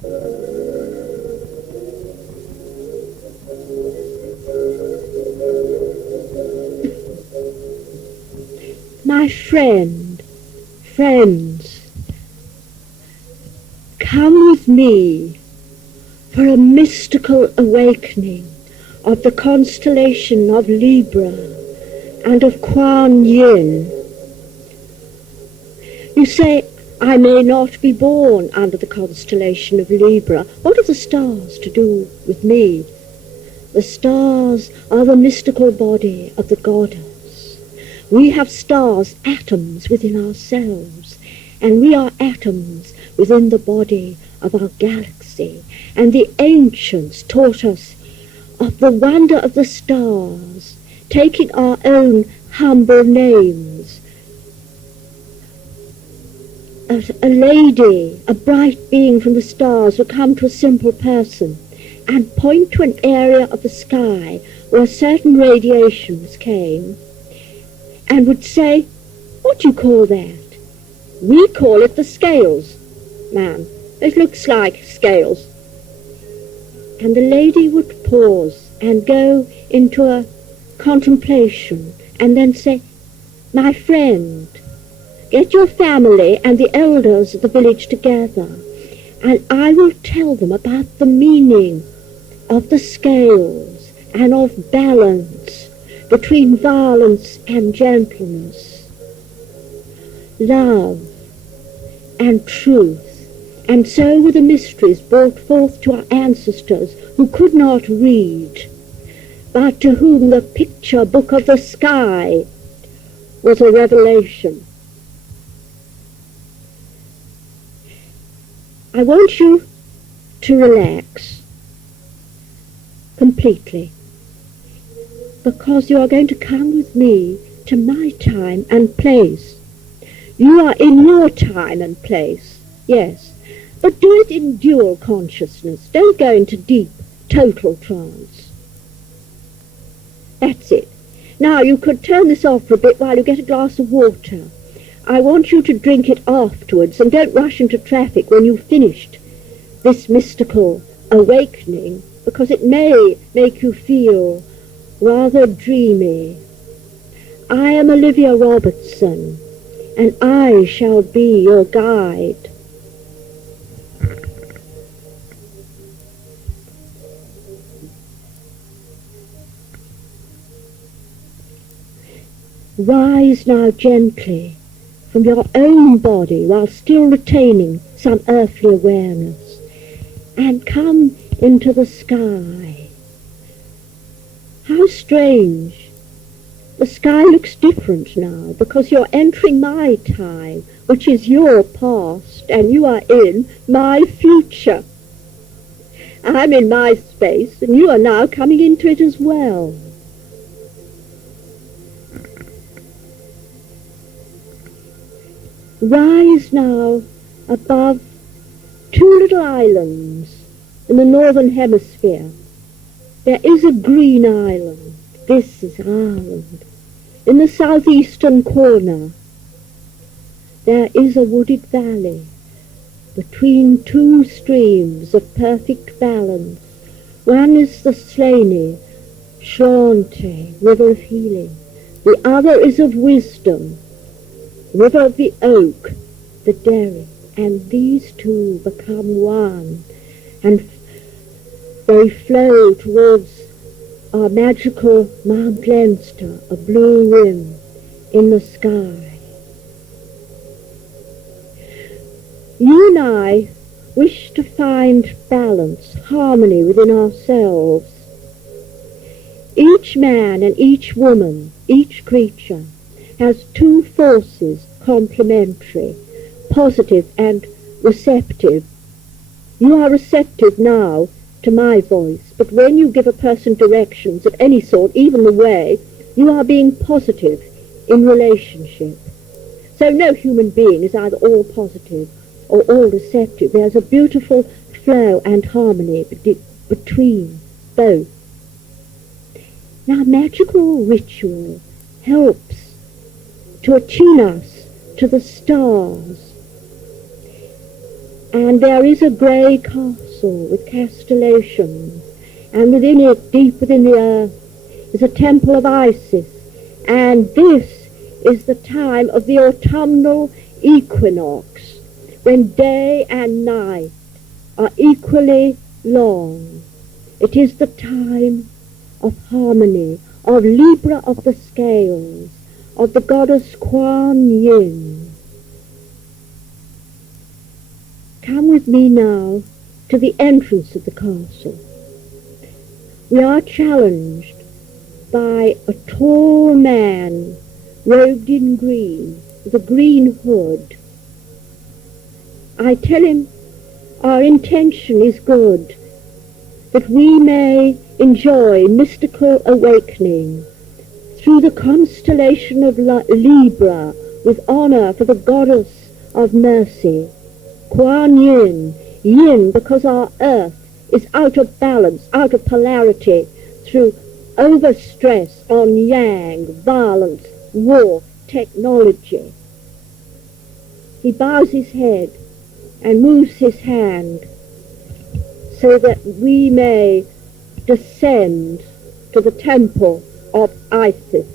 My friends, come with me for a mystical awakening of the constellation of Libra and of Kwan. You say, I may not be born under the constellation of Libra. What have the stars to do with me? The stars are the mystical body of the goddess. We have stars, atoms within ourselves, and we are atoms within the body of our galaxy. And the ancients taught us of the wonder of the stars, taking our own humble names. A lady, a bright being from the stars, would come to a simple person and point to an area of the sky where certain radiations came, and would say, what do you call that? We call it the scales, ma'am. It looks like scales. And the lady would pause and go into a contemplation and then say, my friend, get your family and the elders of the village together, and I will tell them about the meaning of the scales and of balance between violence and gentleness, love and truth. And so were the mysteries brought forth to our ancestors who could not read, but to whom the picture book of the sky was a revelation. I want you to relax completely, because you are going to come with me to my time and place. You are in your time and place, yes, but do it in dual consciousness. Don't go into deep, total trance. That's it. Now, you could turn this off for a bit while you get a glass of water. I want you to drink it afterwards, and don't rush into traffic when you've finished this mystical awakening, because it may make you feel rather dreamy. I am Olivia Robertson, and I shall be your guide. Rise now gently from your own body while still retaining some earthly awareness, and come into the sky. How strange. The sky looks different now, because you're entering my time, which is your past, and you are in my future. I'm in my space, and you are now coming into it as well. Rise now above two little islands in the northern hemisphere. There is a green island. This is Ireland. In the southeastern corner, there is a wooded valley between two streams of perfect balance. One is the Slaney, Sláinte, river of healing. The other is of wisdom, river of the oak, the Derry. And these two become one, and they flow towards our magical Mount Leinster, a blue rim in the sky. You and I wish to find balance, harmony within ourselves. Each man and each woman, each creature, has two forces complementary, positive and receptive. You are receptive now to my voice, but when you give a person directions of any sort, even the way, you are being positive in relationship. So no human being is either all positive or all receptive. There's a beautiful flow and harmony between both. Now, magical ritual helps to attune us to the stars. And there is a grey castle with castellations, and within it, deep within the earth, is a temple of Isis. And this is the time of the autumnal equinox, when day and night are equally long. It is the time of harmony, of Libra of the scales, of the goddess Kwan Yin. Come with me now to the entrance of the castle. We are challenged by a tall man robed in green, with a green hood. I tell him our intention is good, that we may enjoy mystical awakening through the constellation of Libra, with honor for the goddess of mercy, Kwan Yin, yin because our earth is out of balance, out of polarity, through overstress on yang, violence, war, technology. He bows his head and moves his hand so that we may descend to the temple of Isis.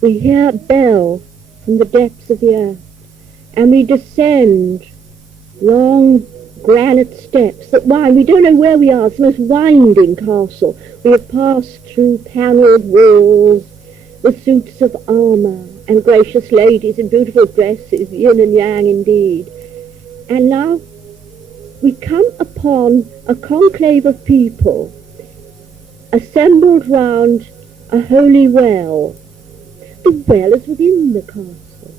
We hear a bell from the depths of the earth, and we descend long granite steps that wind. We don't know where we are. It's the most winding castle. We have passed through panelled walls with suits of armour and gracious ladies in beautiful dresses, yin and yang indeed. And now we come upon a conclave of people assembled round a holy well. The well is within the castle.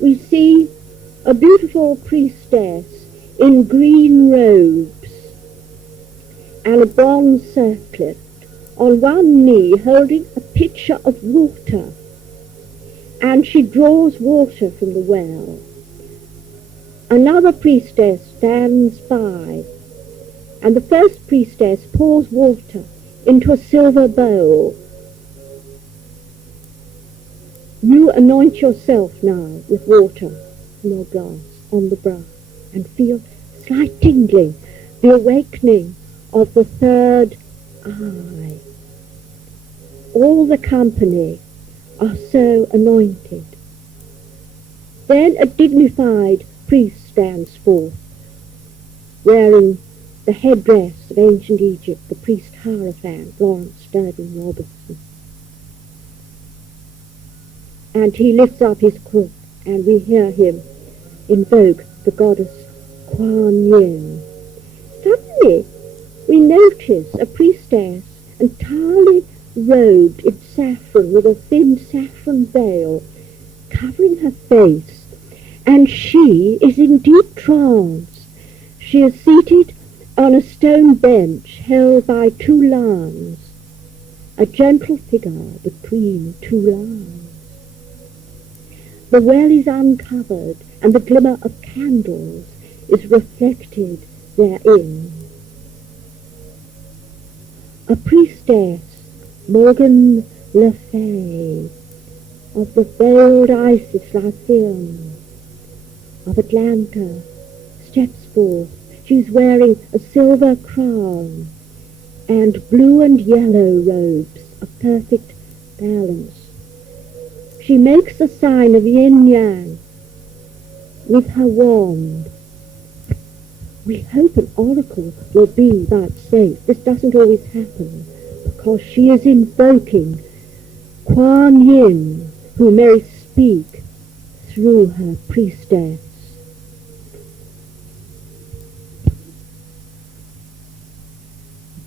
We see a beautiful priestess in green robes and a bronze circlet, on one knee holding a pitcher of water, and she draws water from the well. Another priestess stands by, and the first priestess pours water into a silver bowl. You anoint yourself now with water from your glass on the brow and feel slight tingling, the awakening of the third eye. All the company are so anointed. Then a dignified priest stands forth, wearing the headdress of ancient Egypt, the priest Hierophant, Lawrence Sterling Robertson. And he lifts up his crook, and we hear him invoke the goddess Kwan Yin. Suddenly we notice a priestess entirely robed in saffron, with a thin saffron veil covering her face, and she is in deep trance. She is seated on a stone bench held by two lions, a gentle figure between two lions. The well is uncovered, and the glimmer of candles is reflected therein. A priestess, Morgan Le Fay, of the veiled Isis Lyceum of Atlanta, steps forth. She's wearing a silver crown and blue and yellow robes of perfect balance. She makes the sign of yin-yang with her wand. We hope an oracle will be vouchsafed. This doesn't always happen, because she is invoking Kwan Yin, who may speak through her priestess.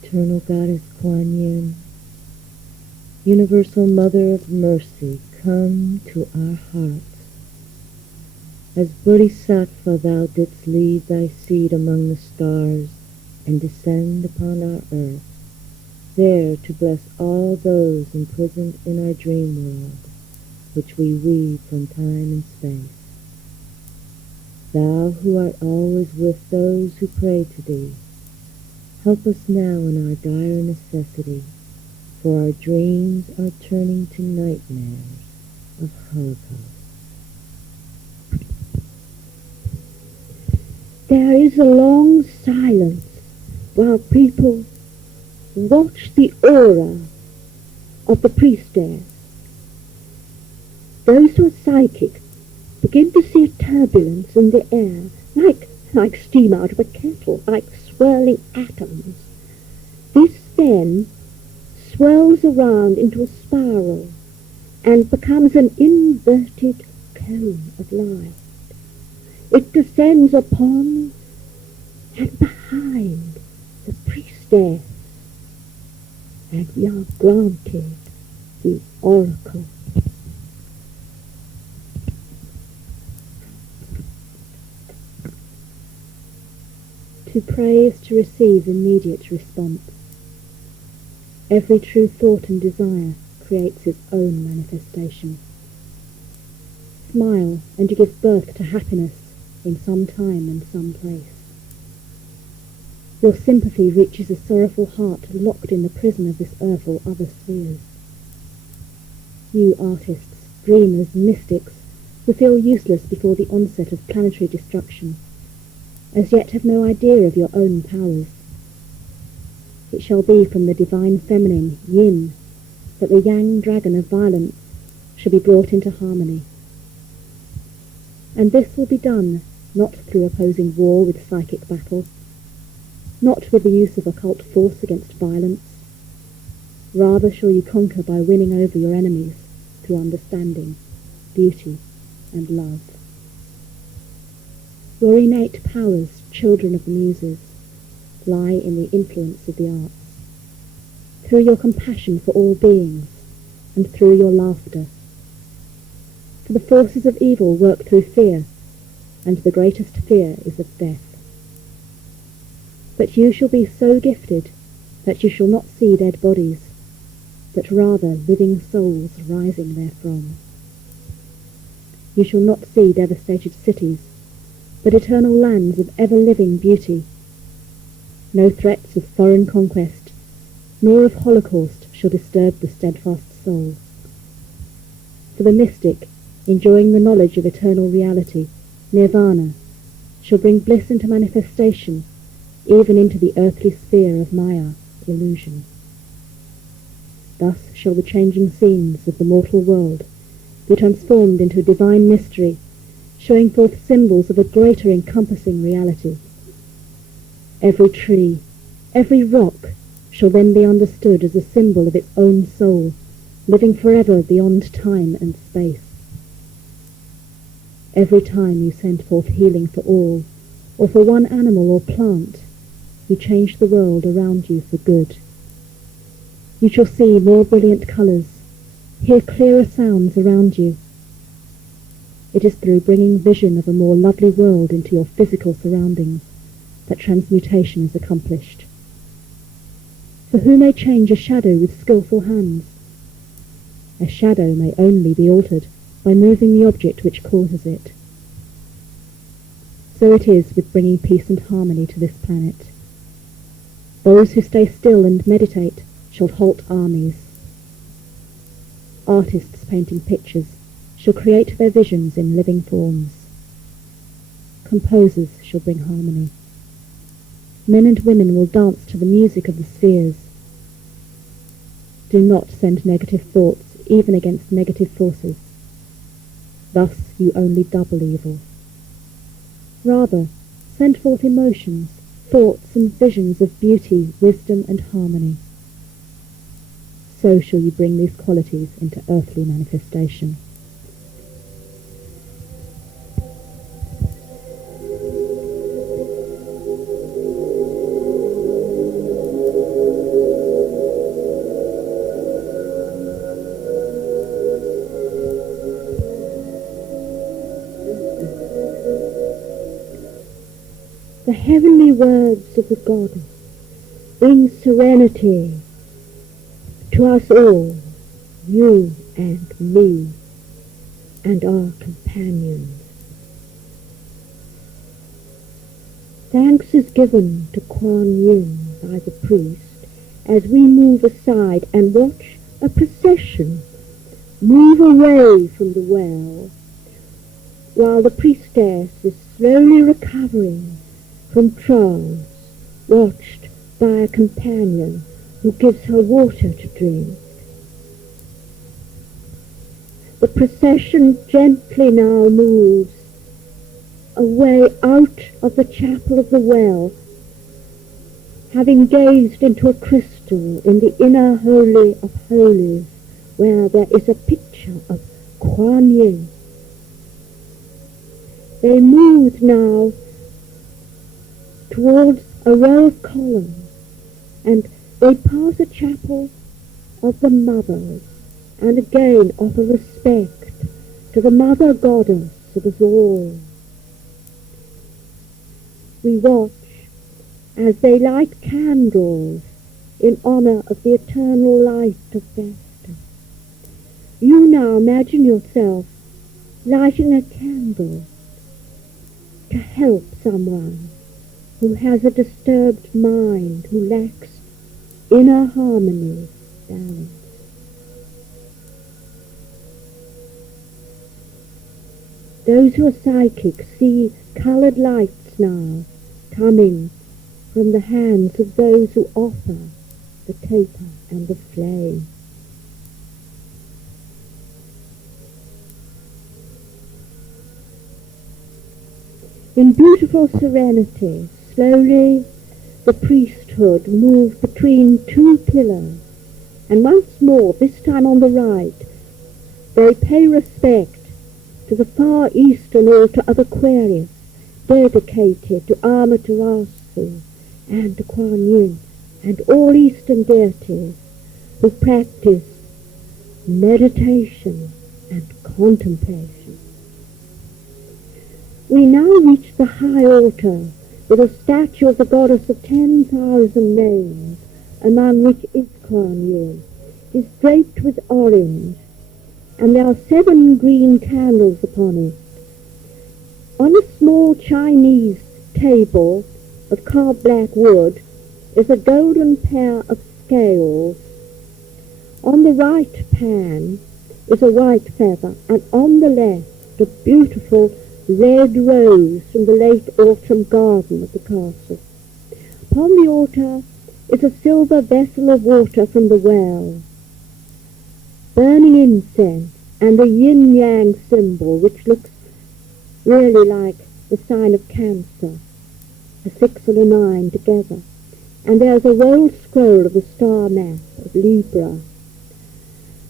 Eternal Goddess Kwan Yin, Universal Mother of Mercy, come to our hearts. As Bodhisattva thou didst leave thy seed among the stars and descend upon our earth. there to bless all those imprisoned in our dream world, which we weave from time and space. Thou who art always with those who pray to thee, help us now in our dire necessity, for our dreams are turning to nightmares of Holocaust. There is a long silence while people watch the aura of the priestess. Those who are psychic begin to see a turbulence in the air, like steam out of a kettle, like swirling atoms. This then swirls around into a spiral and becomes an inverted cone of light. It descends upon and behind the priestess, and we are granted the oracle. To pray is to receive immediate response. Every true thought and desire creates its own manifestation. Smile, and you give birth to happiness in some time and some place. Your sympathy reaches a sorrowful heart locked in the prison of this earth or other spheres. You artists, dreamers, mystics, who feel useless before the onset of planetary destruction, as yet have no idea of your own powers. It shall be from the divine feminine, yin, that the yang dragon of violence shall be brought into harmony. And this will be done not through opposing war with psychic battle, not with the use of occult force against violence. Rather shall you conquer by winning over your enemies through understanding, beauty, and love. Your innate powers, children of the Muses, lie in the influence of the arts. Through your compassion for all beings, and through your laughter. For the forces of evil work through fear, and the greatest fear is of death. But you shall be so gifted that you shall not see dead bodies, but rather living souls rising therefrom. You shall not see devastated cities, but eternal lands of ever-living beauty. No threats of foreign conquest, nor of holocaust shall disturb the steadfast soul. For the mystic, enjoying the knowledge of eternal reality, nirvana, shall bring bliss into manifestation, even into the earthly sphere of Maya, illusion. Thus shall the changing scenes of the mortal world be transformed into a divine mystery, showing forth symbols of a greater encompassing reality. Every tree, every rock, shall then be understood as a symbol of its own soul, living forever beyond time and space. Every time you send forth healing for all, or for one animal or plant, you change the world around you for good. You shall see more brilliant colours, hear clearer sounds around you. It is through bringing vision of a more lovely world into your physical surroundings that transmutation is accomplished. For who may change a shadow with skillful hands? A shadow may only be altered by moving the object which causes it. So it is with bringing peace and harmony to this planet. Those who stay still and meditate shall halt armies. Artists painting pictures shall create their visions in living forms. Composers shall bring harmony. Men and women will dance to the music of the spheres. Do not send negative thoughts even against negative forces. Thus you only double evil. Rather, send forth emotions, thoughts and visions of beauty, wisdom and harmony. So shall you bring these qualities into earthly manifestation. The heavenly words of the goddess, in serenity, to us all, you and me and our companions. Thanks is given to Kwan by the priest as we move aside and watch a procession move away from the well, while the priestess is slowly recovering from trance, watched by a companion who gives her water to drink. The procession gently now moves away out of the chapel of the well, having gazed into a crystal in the inner holy of holies, where there is a picture of Kwan. They move now towards a row of columns, and they pass a chapel of the mothers, and again offer respect to the mother goddess of us all. We watch as they light candles in honor of the eternal light of Vesta. You now imagine yourself lighting a candle to help someone who has a disturbed mind, who lacks inner harmony, balance. Those who are psychic see coloured lights now coming from the hands of those who offer the taper and the flame. In beautiful serenity, slowly the priesthood move between two pillars, and once more, this time on the right, they pay respect to the far eastern altar of Aquarius, dedicated to Amaterasu and to Kwan Yin, and all eastern deities who practice meditation and contemplation. We now reach the high altar with a statue of the goddess of 10,000 names, among which is Kwan Yin. It is draped with orange, and there are 7 green candles upon it. On a small Chinese table of carved black wood is a golden pair of scales. On the right pan is a white feather, and on the left a beautiful red rose from the late autumn garden of the castle. Upon the altar is a silver vessel of water from the well, burning incense, and a yin-yang symbol which looks really like the sign of Cancer, a 6 and a 9 together. And there's a rolled scroll of the star map of Libra.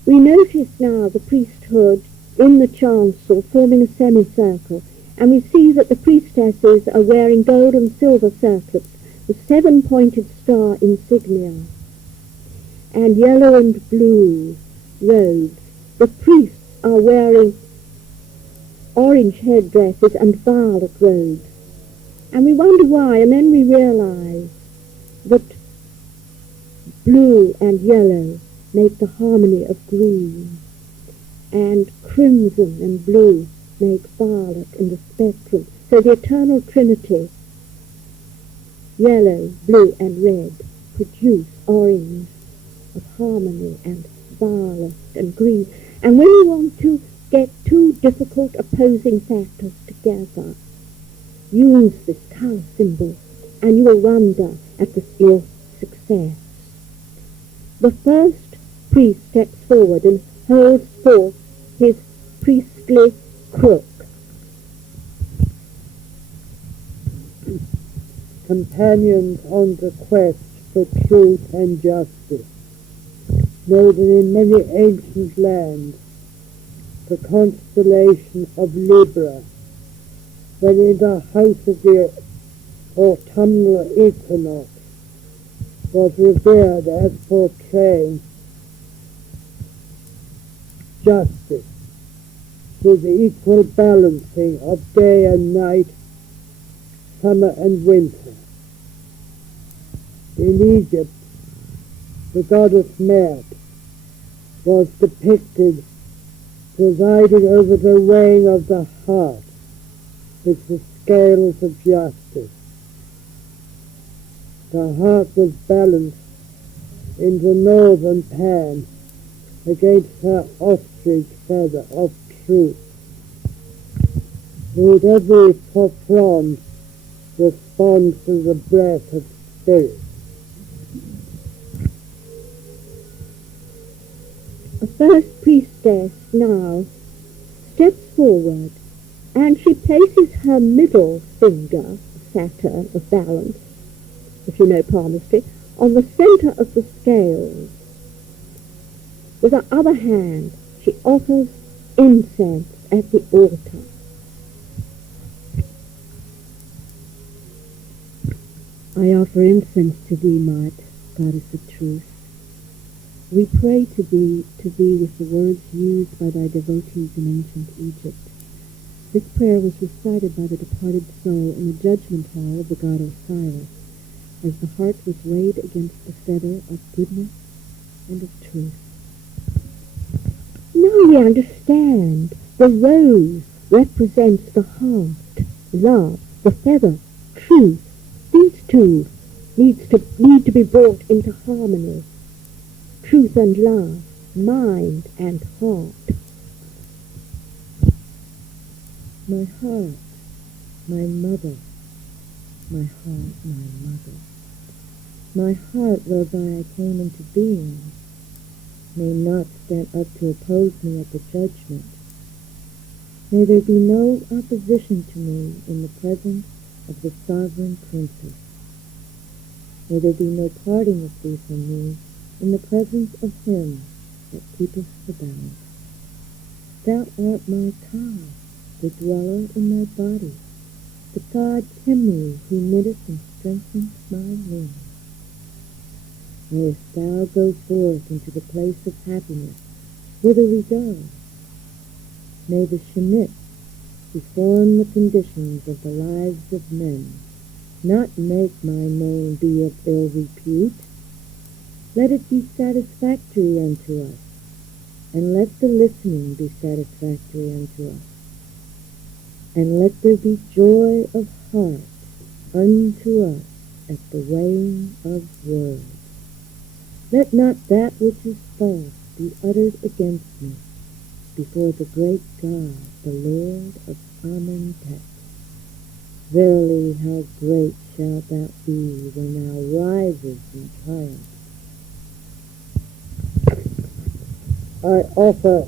We notice now the priesthood in the chancel forming a semicircle, and we see that the priestesses are wearing gold and silver circlets with 7-pointed star insignia and yellow and blue robes. The priests are wearing orange headdresses and violet robes, and we wonder why, and then we realize that blue and yellow make the harmony of green, and crimson and blue make violet in the spectrum. So the eternal trinity, yellow, blue and red, produce orange of harmony and violet and green. And when you want to get two difficult opposing factors together, use this colour symbol and you will wonder at your success. The first priest steps forward and holds forth his priestly crook. Companions on the quest for truth and justice know that in many ancient lands the constellation of Libra, when in the house of the autumnal equinox, was revered as portraying justice through the equal balancing of day and night, summer and winter. In Egypt, the goddess Mert was depicted presiding over the weighing of the heart with the scales of justice. The heart was balanced in the northern pan against her ostrich feather of truth. With every frond responds to the breath of spirit. A first priestess now steps forward, and she places her middle finger, Saturn of balance, if you know palmistry, on the center of the scales. With her other hand, she offers incense at the altar. I offer incense to thee, Mart, goddess of truth. We pray to thee with the words used by thy devotees in ancient Egypt. This prayer was recited by the departed soul in the judgment hall of the god Osiris, as the heart was weighed against the feather of goodness and of truth. Now we understand. The rose represents the heart, love, the feather, truth. These two need to be brought into harmony. Truth and love, mind and heart. My heart, my mother, my heart, my mother. My heart whereby I came into being may not stand up to oppose me at the judgment. May there be no opposition to me in the presence of the sovereign princess. May there be no parting of thee from me in the presence of him that keepeth the balance. Thou art my Ka, the dweller in my body, the god Temmu who knitteth and strengtheneth my limbs. Mayest thou go forth into the place of happiness, whither we go. May the Shemitz, who form the conditions of the lives of men, not make my name be of ill repute. Let it be satisfactory unto us, and let the listening be satisfactory unto us. And let there be joy of heart unto us at the weighing of words. Let not that which is false be uttered against me before the great God, the Lord of Amentet. Verily, how great shalt thou be when thou risest in triumph. I offer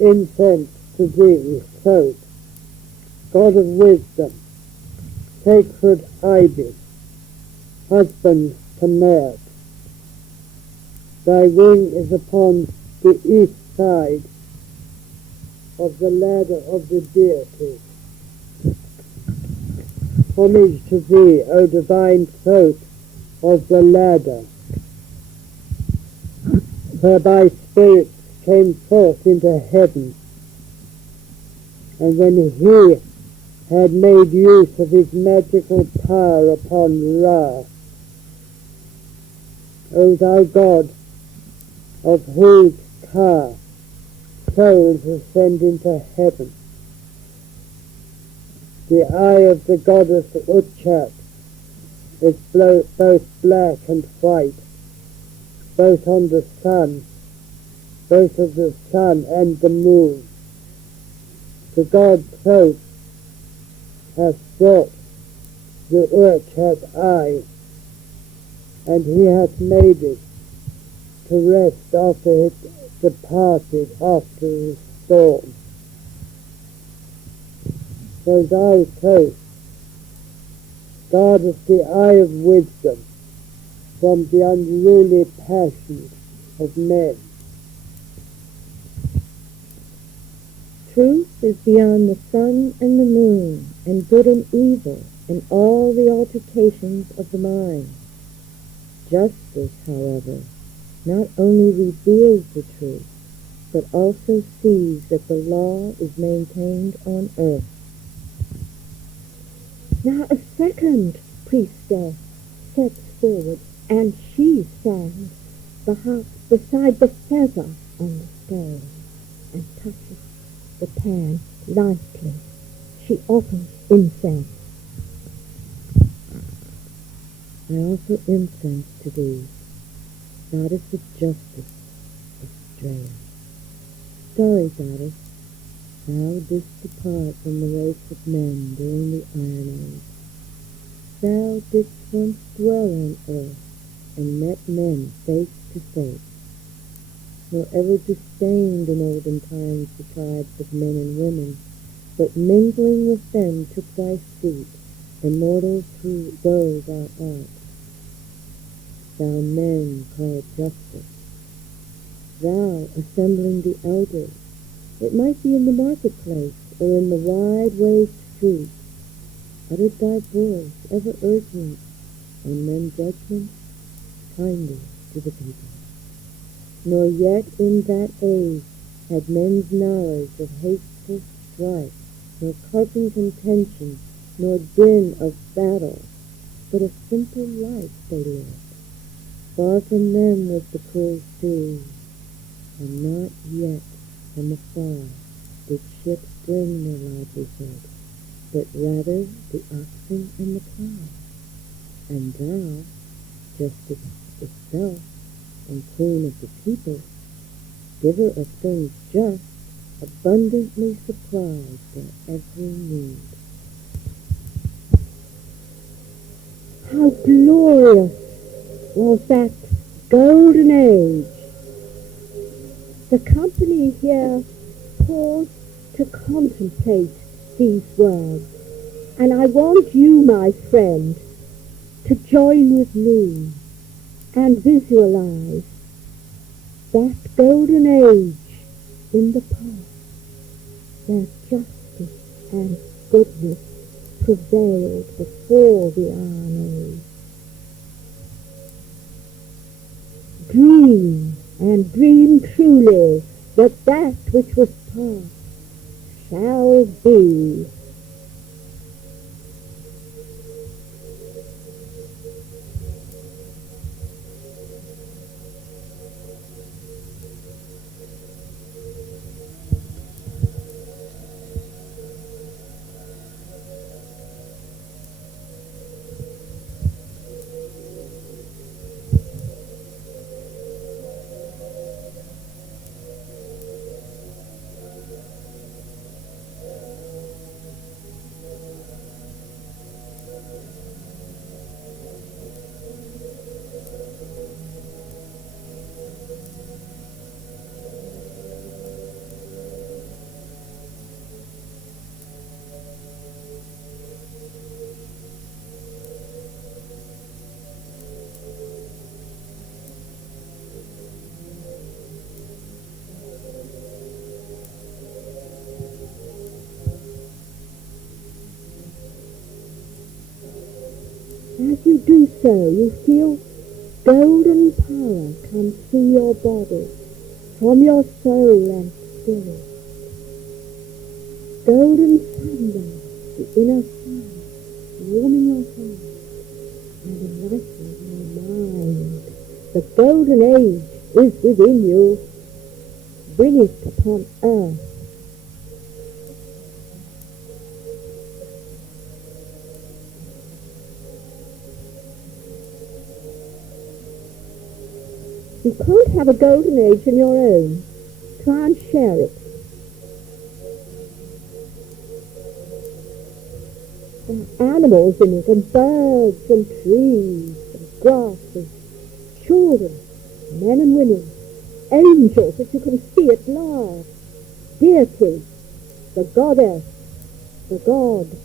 incense to thee, Thoth, God of wisdom, sacred Ibis, husband to Mert. Thy wing is upon the east side of the ladder of the deity. Homage to thee, O divine Thoth of the ladder, whereby spirits came forth into heaven, and when he had made use of his magical power upon Ra, O thou God, of whose Ka souls ascend into heaven, the eye of the goddess Utchat is both black and white, both on the sun, both of the sun and the moon. The god Thoth hath brought the Utchat eye, and he hath made it to rest after it departed after the storm. So thou, Thoth, guardest the eye of wisdom from the unruly passions of men. Truth is beyond the sun and the moon, and good and evil, and all the altercations of the mind. Justice, however, not only reveals the truth, but also sees that the law is maintained on earth. Now a second priestess steps forward, and she stands beside the feather on the stove and touches the pan lightly. She offers incense. I offer incense to thee, goddess of justice, Estrella. Starry goddess, thou didst depart from the race of men during the Iron Age. Thou didst once dwell on earth and met men face to face, nor ever disdained in olden times the tribes of men and women, but mingling with them took thy seat, immortal through though thou art. Thou men call justice, thou assembling the elders, it might be in the marketplace or in the wide waved street, uttered thy voice ever urgent on men's judgment, kindly to the people. Nor yet in that age had men's knowledge of hateful strife, nor carping contention, nor din of battle, but a simple life they lived. Far from them was the cruel sea, and not yet from afar did ships bring their livelihood, but rather the oxen and the plow. And thou, justice itself, and queen of the people, giver of things just, abundantly supplied their every need. How glorious was that golden age! The company here paused to contemplate these words, and I want you, my friend, to join with me and visualize that golden age in the past, where justice and goodness prevailed before the Iron Age. Dream, and dream truly, that that which was past shall be. As you do so, you feel golden power come through your body, from your soul and spirit. Golden thunder, the inner fire, warming your heart and enlightening your mind. The golden age is within you. Bring it upon earth. You can't have a golden age in your own. Try and share it. There are animals in it, and birds, and trees, and grasses, children, men and women, angels that you can see at last, deities, the goddess, the god.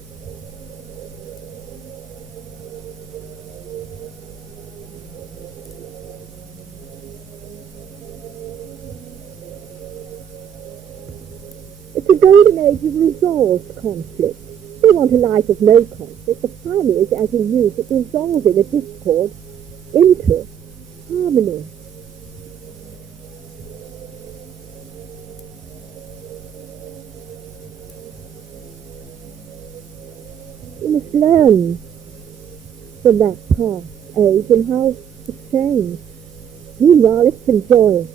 It's a golden age of resolved conflict. We want a life of no conflict. The fun is, as you use it, resolving a discord into harmony. You must learn from that past age and how it changed. Meanwhile, let's enjoy it.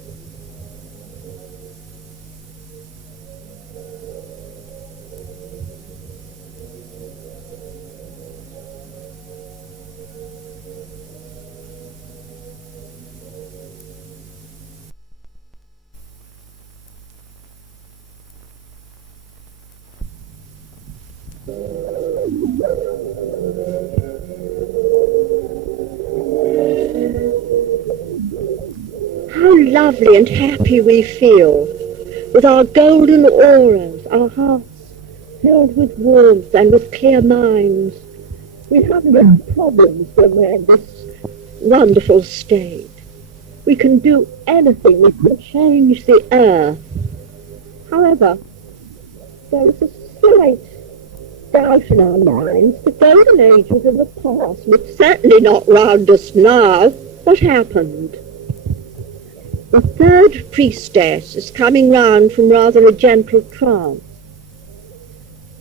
How lovely and happy we feel, with our golden auras, our hearts filled with warmth and with clear minds. We have no problems when we're in this wonderful state. We can do anything. We can change the earth. However, there is a slight doubt in our minds. The Golden Age was in the past. It's certainly not round us now. What happened? The third priestess is coming round from rather a gentle trance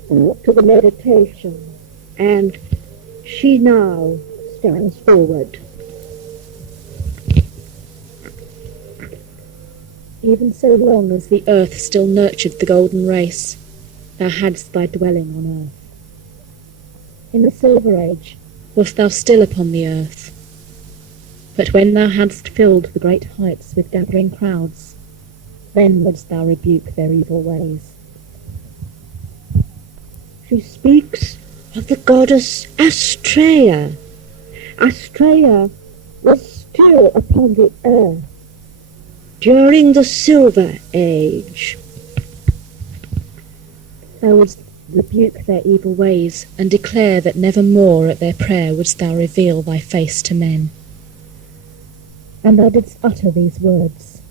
to the meditation, and she now stands forward. Even so long as the earth still nurtured the golden race, thou hadst thy dwelling on earth. In the silver age wast thou still upon the earth. But when thou hadst filled the great heights with gathering crowds, then wouldst thou rebuke their evil ways. She speaks of the goddess Astrea. Astrea was still upon the earth during the Silver Age. Thou wouldst rebuke their evil ways, and declare that never more at their prayer wouldst thou reveal thy face to men. And thou didst utter these words: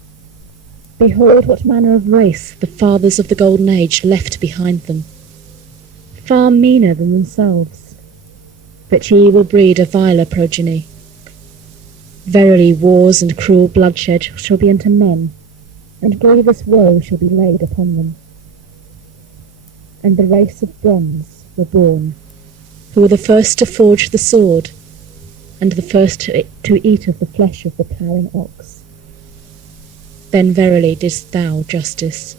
Behold what manner of race the fathers of the Golden Age left behind them, far meaner than themselves, but ye will breed a viler progeny. Verily wars and cruel bloodshed shall be unto men, and grievous woe shall be laid upon them. And the race of bronze were born, who were the first to forge the sword, and the first to eat of the flesh of the ploughing ox. Then verily didst thou, Justice,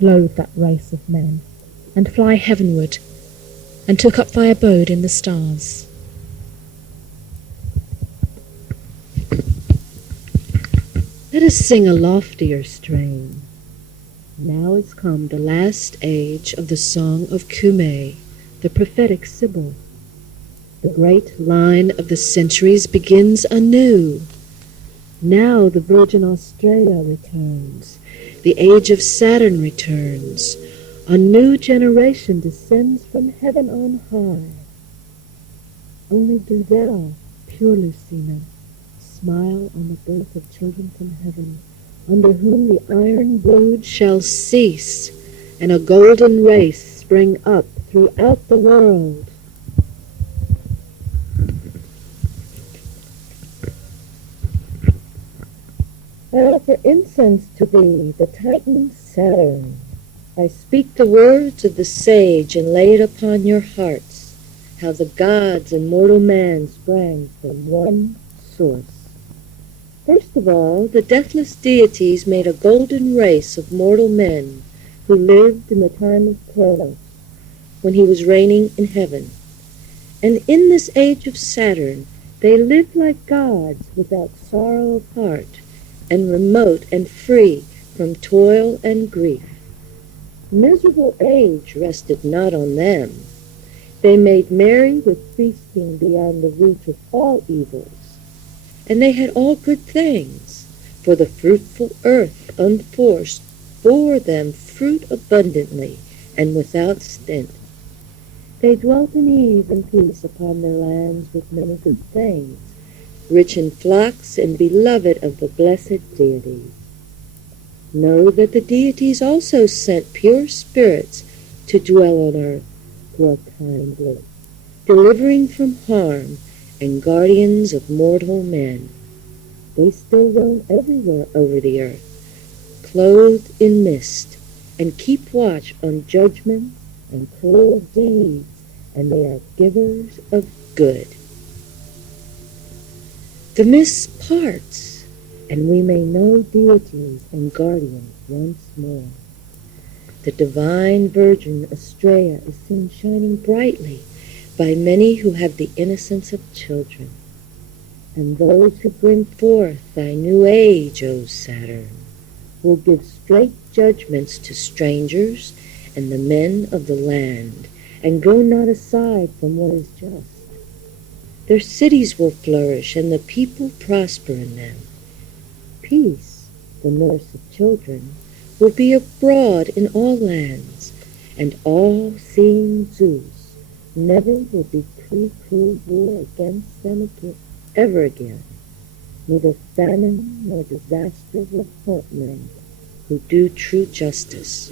loathe that race of men, and fly heavenward, and took up thy abode in the stars. Let us sing a loftier strain. Now is come the last age of the song of Cumae, the prophetic Sibyl. The great line of the centuries begins anew. Now the virgin Australia returns, the age of Saturn returns, a new generation descends from heaven on high. Only do thou, pure Lucina, smile on the birth of children from heaven, under whom the iron brood shall cease, and a golden race spring up throughout the world. I offer incense to thee, the Titan Saturn. I speak the words of the sage and lay it upon your hearts, how the gods and mortal man sprang from one source. First of all, the deathless deities made a golden race of mortal men who lived in the time of Kronos, when he was reigning in heaven. And in this age of Saturn, they lived like gods without sorrow of heart, and remote and free from toil and grief. Miserable age rested not on them. They made merry with feasting beyond the reach of all evils. And they had all good things, for the fruitful earth unforced bore them fruit abundantly and without stint. They dwelt in ease and peace upon their lands with many good things, rich in flocks and beloved of the blessed deities. Know that the deities also sent pure spirits to dwell on earth for a kindly, delivering from harm and guardians of mortal men. They still roam everywhere over the earth, clothed in mist, and keep watch on judgments and cruel deeds, and they are givers of good. The mist parts, and we may know deities and guardians once more. The divine Virgin Astrea is seen shining brightly by many who have the innocence of children, and those who bring forth thy new age, O Saturn, will give straight judgments to strangers and the men of the land, and go not aside from what is just. Their cities will flourish, and the people prosper in them. Peace, the nurse of children, will be abroad in all lands, and all-seeing Zeus never will decree cruel war against them ever again. Neither famine nor disaster will haunt men who do true justice,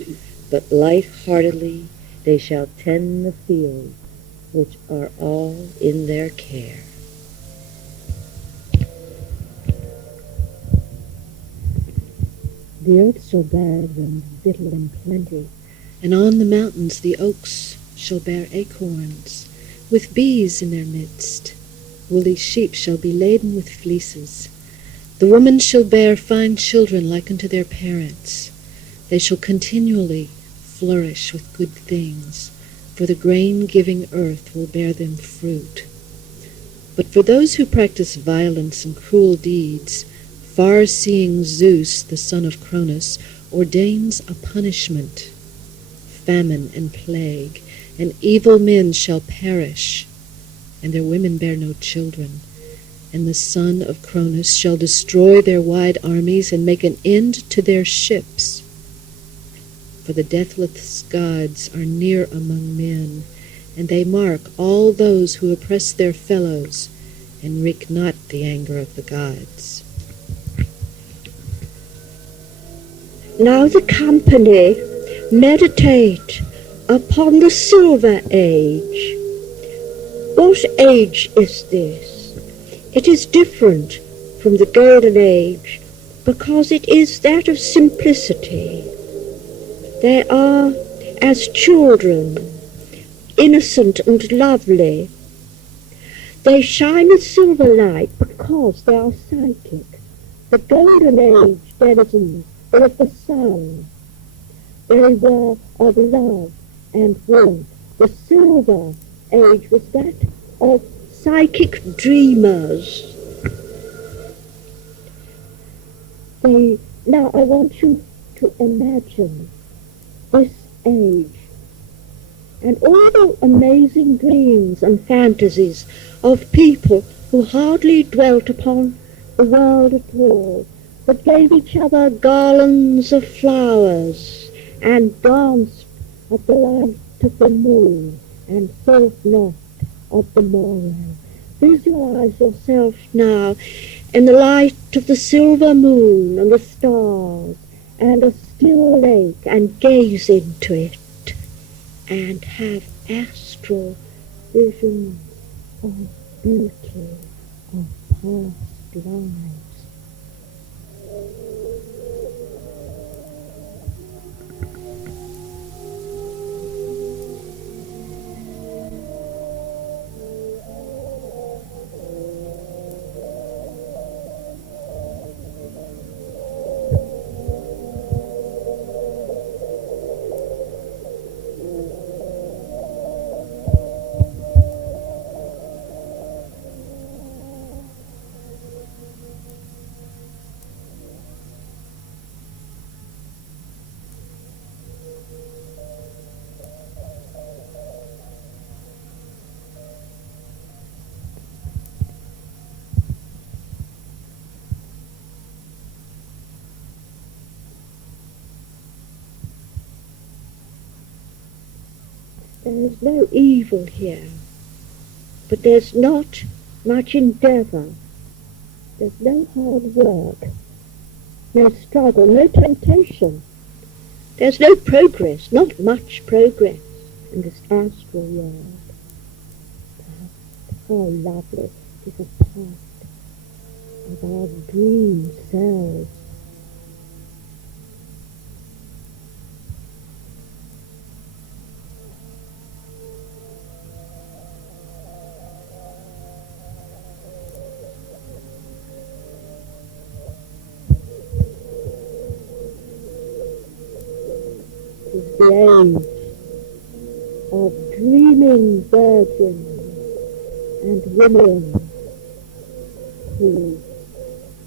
but light-heartedly they shall tend the fields which are all in their care. The earth shall bear them victual and plenty, and on the mountains the oaks shall bear acorns, with bees in their midst. Woolly sheep shall be laden with fleeces. The women shall bear fine children like unto their parents. They shall continually flourish with good things, for the grain-giving earth will bear them fruit. But for those who practice violence and cruel deeds, far-seeing Zeus, the son of Cronus, ordains a punishment. Famine and plague, and evil men shall perish, and their women bear no children. And the son of Cronus shall destroy their wide armies and make an end to their ships. For the deathless gods are near among men, and they mark all those who oppress their fellows, and wreak not the anger of the gods. Now the company meditate upon the Silver Age. What age is this? It is different from the Golden Age because it is that of simplicity. They are as children, innocent and lovely. They shine a silver light because they are psychic. The Golden Age denizens were of the sun. They were of love and warmth. The Silver Age was that of psychic dreamers. Now I want you to imagine this age and all the amazing dreams and fantasies of people who hardly dwelt upon the world at all, but gave each other garlands of flowers and danced at the light of the moon and thought not of the morrow. Visualize yourself now in the light of the silver moon and the stars and a still lake, and gaze into it and have astral visions of beauty of past lives. There is no evil here, but there's not much endeavour. There's no hard work, no struggle, no temptation. There's no progress, not much progress in this astral world. How lovely it is a part of our dream selves. The age of dreaming virgins and women who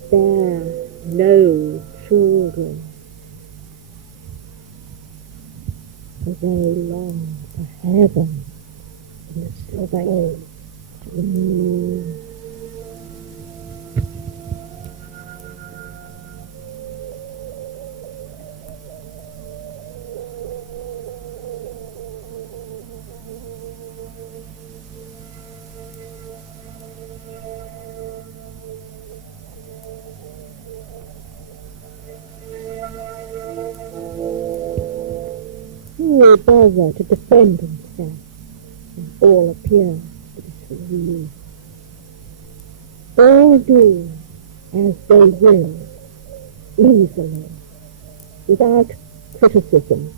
bear no children, for they long for heaven. in the silver age of the moon. Who will bother to defend himself when all appear peacefully? All do as they will, easily, without criticism.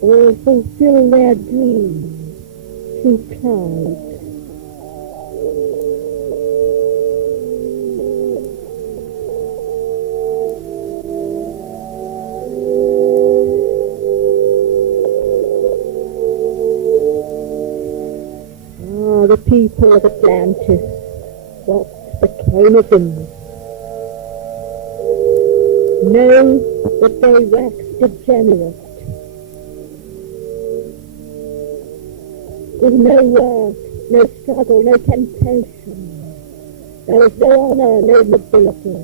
All fulfill their dreams through clouds. The people of Atlantis what became of them. Know that they waxed degenerate, with no work, no struggle, no temptation. There was no honour, no nobility.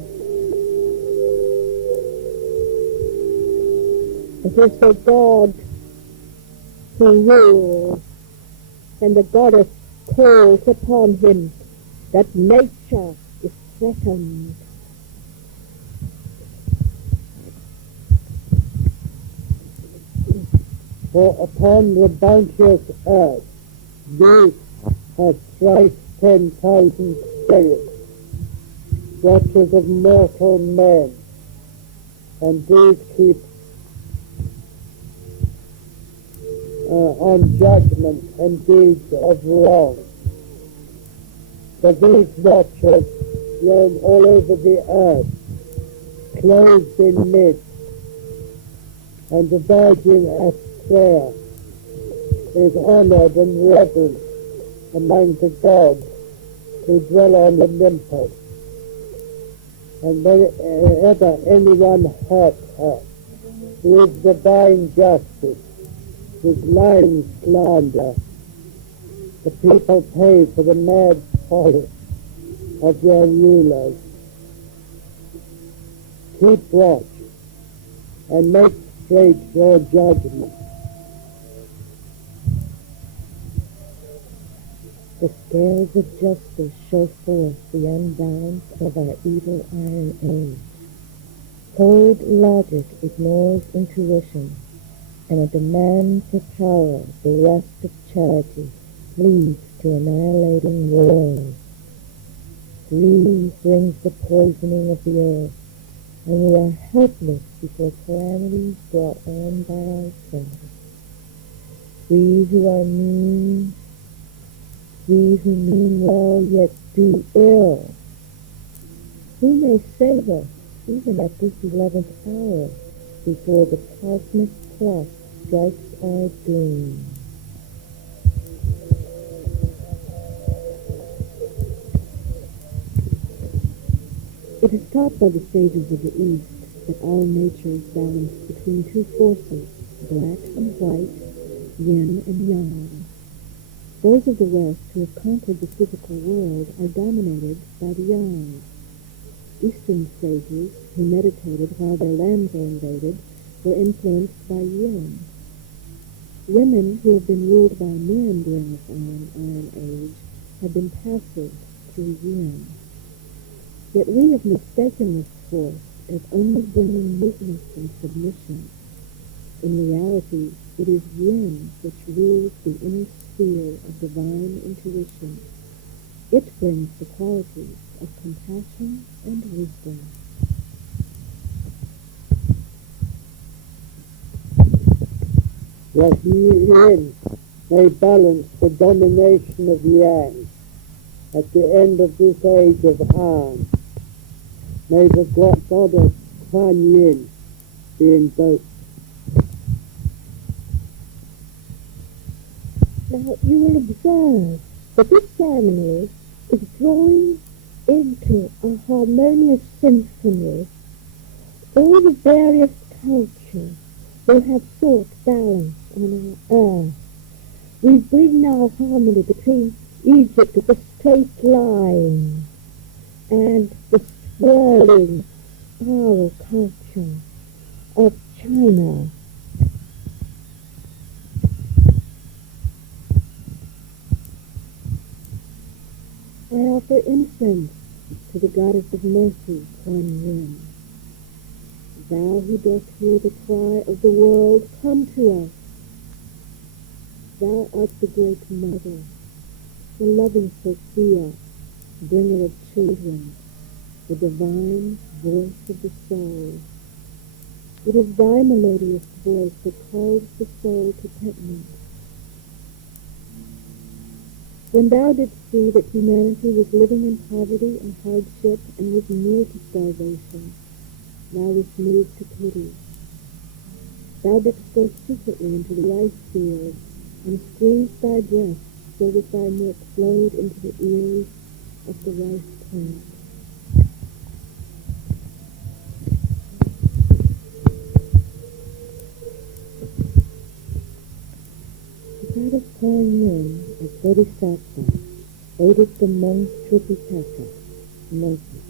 It is for God to rule, and the goddess calls upon him that nature is threatened. For upon the bounteous earth these have thrice 10,000 spirits, watchers of mortal men, and these keep on judgment and deeds of wrong. For these watchers roam all over the earth, clothed in mist, and the Virgin Astrea is honored and revered among the gods who dwell on Olympus. And whenever anyone hurts her, with divine justice, with lying slander, the people pay for the mad folly of their rulers. Keep watch and make straight your judgment. The scales of justice show forth the unbalance of our evil iron age. Cold logic ignores intuition, and a demand for power bereft of charity leads to annihilating wars. Greed brings the poisoning of the earth, and we are helpless before calamities brought on by ourselves. We who are mean, we who mean well yet do ill, who may save us even at this 11th hour before the cosmic clock strikes our doom? It is taught by the sages of the East that all nature is balanced between two forces, black and white, yin and yang. Those of the West who have conquered the physical world are dominated by the yang. Eastern sages who meditated while their lands were invaded were influenced by yin. Women who have been ruled by men during this Iron Age have been passive through yin. Yet we have mistaken this force as only bringing weakness and submission. In reality, it is yin which rules the inner sphere of divine intuition. It brings the qualities of compassion and wisdom. That yin may balance the domination of yang at the end of this age of Han. May the goddess Kwan be invoked. Now you will observe that this ceremony is drawing into a harmonious symphony all the various cultures who have sought balance on our earth, We bring now harmony between Egypt at the straight line and the swirling spiral culture of China. I offer incense to the goddess of mercy, Kwan Yin. Thou who dost hear the cry of the world, come to us. Thou art the great mother, the loving Sophia, bringer of children, the divine voice of the soul. It is thy melodious voice that calls the soul to penitence. When thou didst see that humanity was living in poverty and hardship and was near to starvation, thou wast moved to pity. Thou didst go secretly into the rice field and squeezed thy breast so that thy milk flowed into the ears of the rice plant. The goddess Kwan Yin, as Bodhisattva, aided the monks Tripitaka, monkey,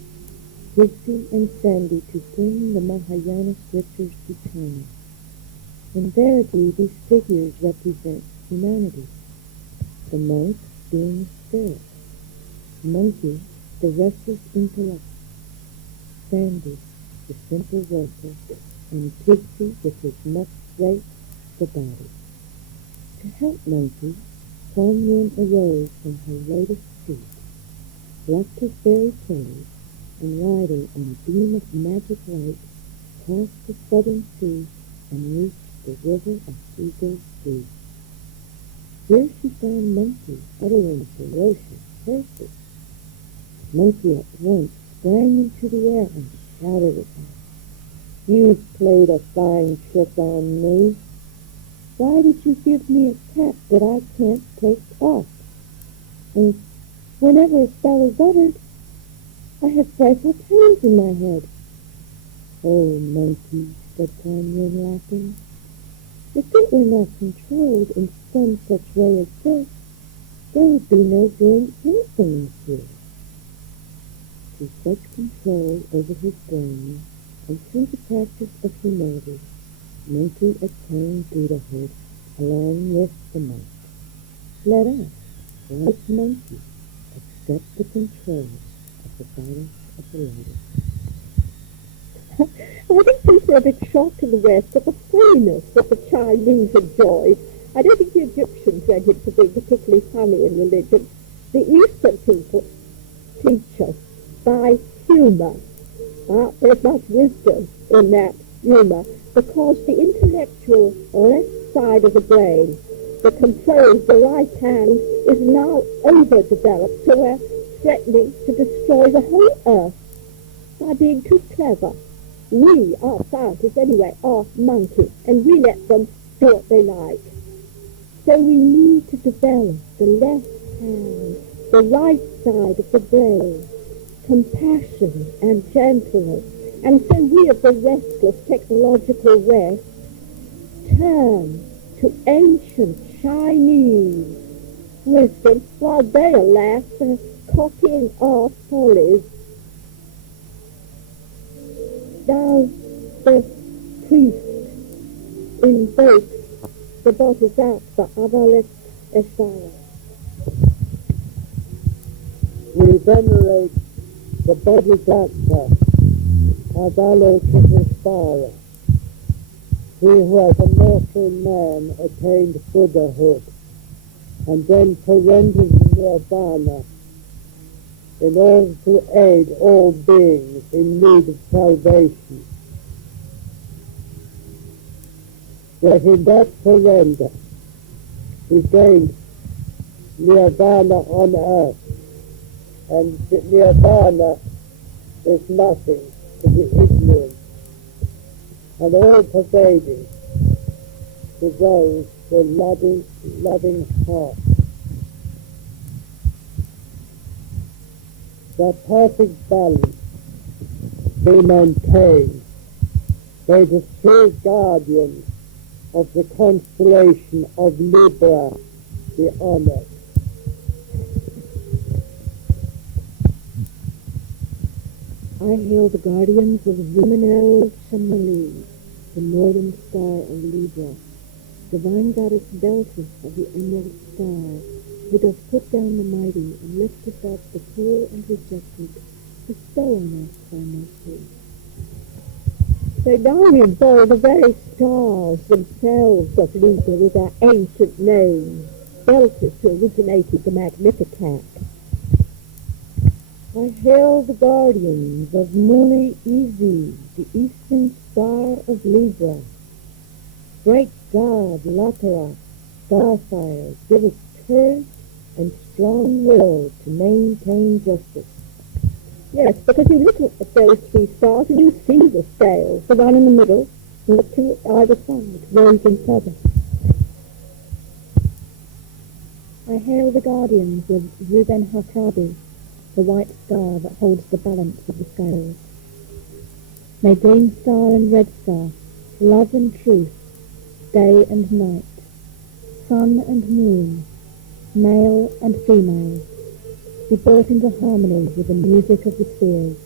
Dixie and Sandy to bring the Mahayana scriptures to China. In verity, these figures represent humanity. The monk being spirit, monkey, the restless intellect, Sandy, the simple worker, and Dixie, with his much weight, the body. To help Monkey, Kwan Yin arose from her lotus seat, left her fairy clothes, and riding on a beam of magic light, crossed the southern sea and reached the river of Eagle's Sea. Here she found Monkey uttering ferocious curses. Monkey at once sprang into the air and shouted at her, "You've played a fine trick on me. Why did you give me a cap that I can't take off? And whenever a spell is uttered, I have frightful pains in my head." "Oh, Monkey," said Kwan Yin, laughing, "if it were not controlled in some such way as this, there would be no doing anything with you." Through such control over his brain and through the practice of humility, Monkey attained Buddhahood along with the monk. Let us, like Monkey, accept the control of the goddess of the lotus. I think people are a bit shocked in the West at the funniness that the Chinese enjoyed. I don't think the Egyptians went into being particularly funny in religion. The Eastern people teach us by humour. There's much wisdom in that humour, because the intellectual left side of the brain that controls the right hand is now overdeveloped, so we're threatening to destroy the whole earth by being too clever. We, our scientists anyway, are monkeys, and we let them do what they like. So we need to develop the left hand, the right side of the brain, compassion and gentleness. And so we of the restless technological West turn to ancient Chinese wisdom while they, alas, are copying our follies. Now the priest invokes the Bodhisattva Avalokiteshvara. We venerate the Bodhisattva Avalokiteshvara, he who as a mortal man attained Buddhahood and then surrendered nirvana in order to aid all beings in need of salvation. Yet in that surrender he gained nirvana on earth, and nirvana is nothing to the ignorant and all-pervading to those with loving heart. That perfect balance be maintained by the true guardian of the constellation of Libra, the honor. I hail the guardians of Luminel Chamali, the northern star of Libra, divine goddess Beltis of the emerald star, who does put down the mighty and lifteth up the poor and rejected, bestow on us thy mercy. The guardians are the very stars themselves of Libra with their ancient name, Beltis, who originated the Magnificat. I hail the guardians of Muli Izi, the eastern star of Libra. Great God, Latara, Starfire, give us courage and strong will to maintain justice. Yes, because you look at those three stars and you see the scales, the one in the middle and the two at either side, rose and feather. I hail the guardians of Ruben Hakabi, the white star that holds the balance of the scales. May green star and red star, love and truth, day and night, sun and moon, male and female, be brought into harmony with the music of the spheres.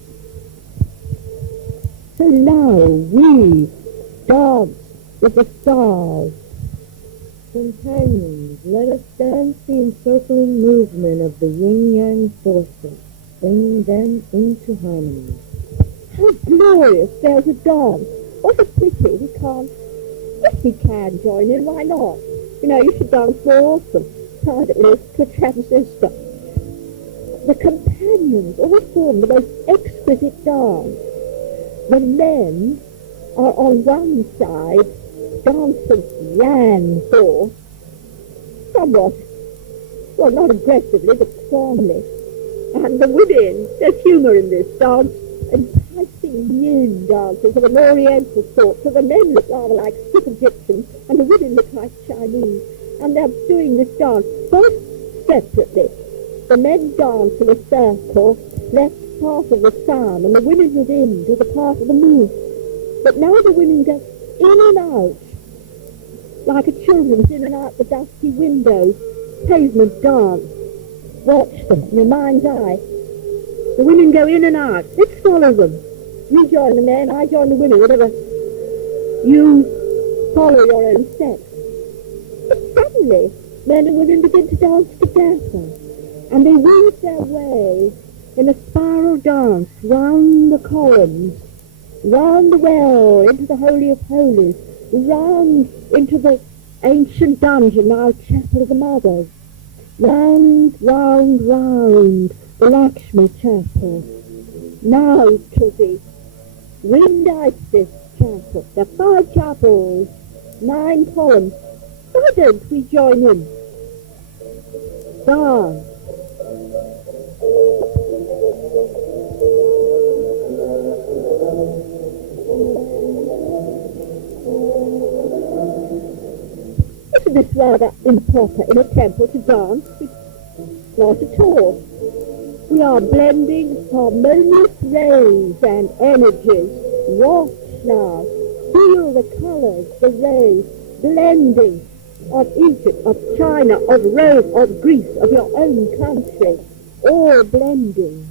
So now we dance with the stars. Companions, let us dance the encircling movement of the yin-yang forces, bringing them into harmony. How glorious! There's a dance. What a pity we can't. If we can join in, why not? You know, you should dance more often. Privately, to a transistor. The companions all form the most exquisite dance. The men are on one side, dancing yang forth, somewhat, well, not aggressively, but calmly. And the women, there's humour in this dance, enticing yin dances of an oriental sort, so the men look rather like stiff Egyptians, and the women look like Chinese. And they're doing this dance both separately. The men dance in a circle, left part of the sun, and the women within to the part of the moon. But now the women go in and out, like a children's in and out the dusty windows, pavement dance. Watch them in your mind's eye. The women go in and out. Let's follow them. You join the men, I join the women, whatever. You follow your own sex. But suddenly, men and women begin to dance together, and they weave their way in a spiral dance round the columns, round the well, into the Holy of Holies, round into the ancient dungeon, now Chapel of the Mothers, round, round, round the Lakshmi Chapel, now to the Wind Isis Chapel, the 5 chapels, 9 columns. Why don't we join in? Dance. Isn't this rather improper in a temple to dance? Not at all. We are blending harmonious rays and energies. Watch now. Feel the colours, the rays, blending of Egypt, of China, of Rome, of Greece, of your own country, all blending.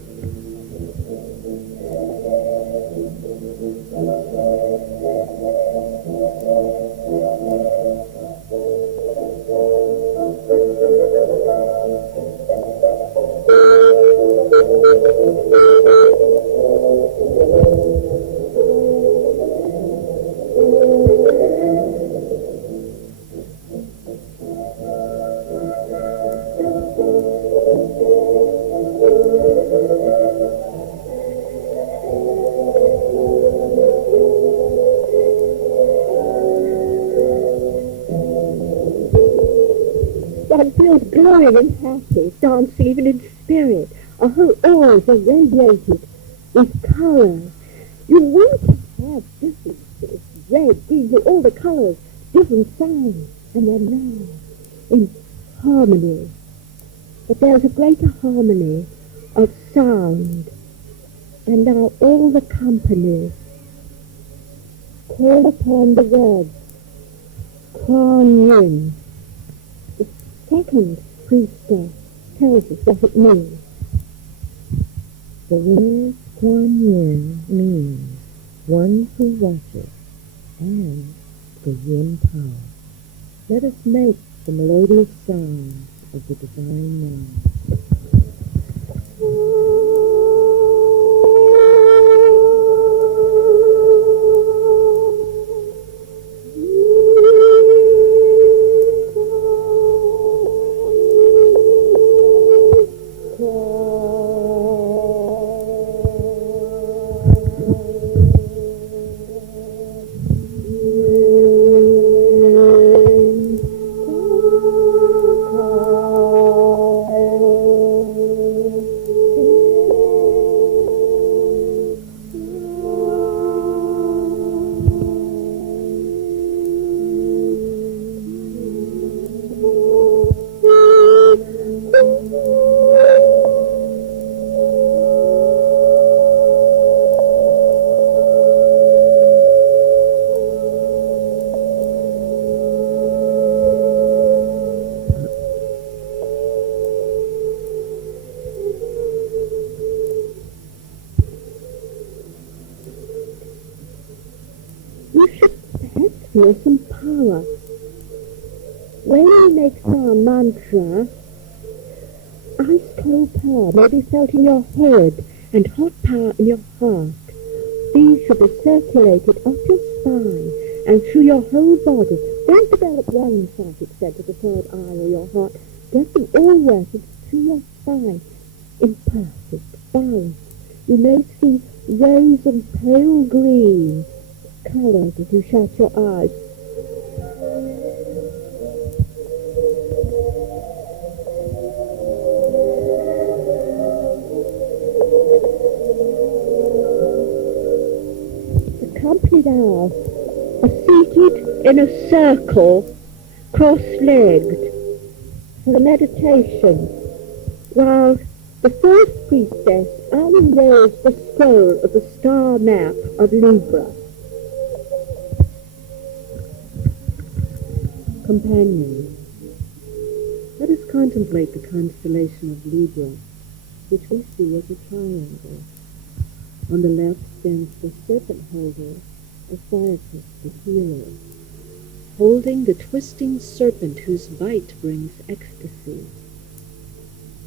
One feels glowing and happy, dancing even in spirit. Our whole auras are radiated with colours. You want to have differences, red, green, blue, all the colours, different sounds, and they're now in harmony. But there's a greater harmony of sound, and now all the company call upon the words Kwan, second priestess tells us what it means. The word Kwan Yin means one who watches and the Yin power. Let us make the melodious sounds of the divine name. Feel some power. When we make our mantra, ice cold power may be felt in your head and hot power in your heart. These should be circulated up your spine and through your whole body. Don't develop one psychic center, the third eye or your heart. Get them all working through your spine in perfect balance. You may see rays of pale green coloured as you shut your eyes. The company now are seated in a circle, cross-legged, for the meditation, while the first priestess unrolls the scroll of the star map of Libra. Companions, let us contemplate the constellation of Libra, which we see as a triangle. On the left stands the serpent holder, Osiris, the healer, holding the twisting serpent whose bite brings ecstasy.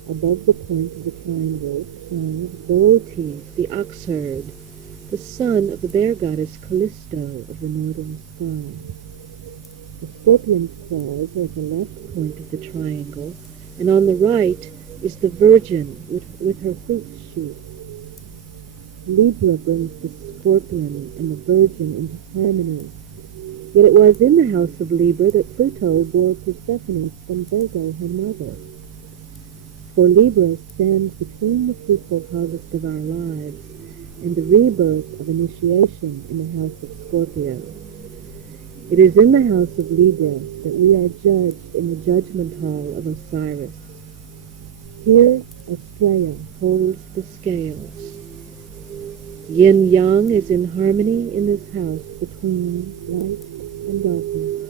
Above the point of the triangle stands Boötes, the oxherd, the son of the bear goddess Callisto of the northern sky. The scorpion's claws are at the left point of the triangle, and on the right is the Virgin with her fruit shoot. Libra brings the scorpion and the Virgin into harmony. Yet it was in the house of Libra that Pluto bore Persephone from Virgo, her mother. For Libra stands between the fruitful harvest of our lives and the rebirth of initiation in the house of Scorpio. It is in the house of Libra that we are judged in the judgment hall of Osiris. Here Astrea holds the scales. Yin-yang is in harmony in this house between light and darkness.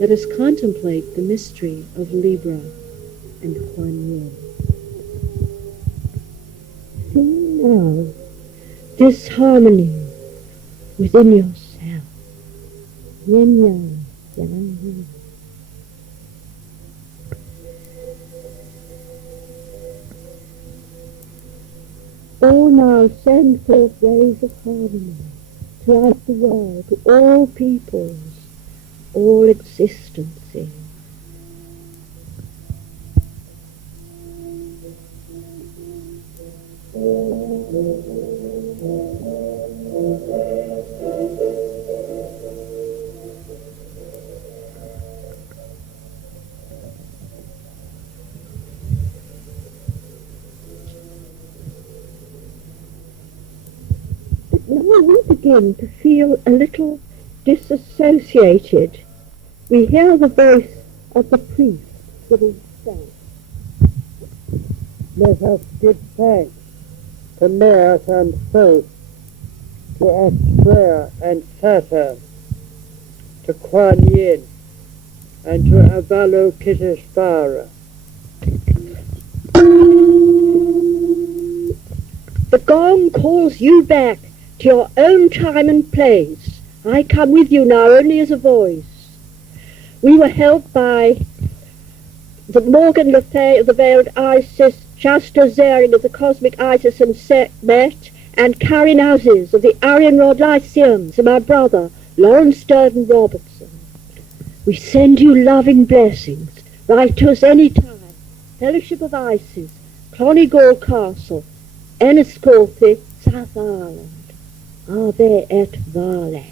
Let us contemplate the mystery of Libra and Kwan Yin. See now this harmony within yourself. Yin-yang, yang-yin. All now send forth rays of harmony throughout the world, to all peoples, all existences. Now we begin to feel a little disassociated. We hear the voice of the priest giving thanks. Let us give thanks to Mass and Thoth, to Astrea and Saturn, to Kwan Yin, and to Avalokiteshvara. The gong calls you back to your own time and place. I come with you now only as a voice. We were helped by the Morgan Le Fay of the Veiled Isis, Shasta Zering of the Cosmic Isis and Set, and Karen Aziz of the Aryan Rod Lyceums, and my brother, Lawrence Durden Robertson. We send you loving blessings. Write to us any time. Fellowship of Isis, Clonigall Castle, Enniscorthy, South Ireland. Ave et Vale.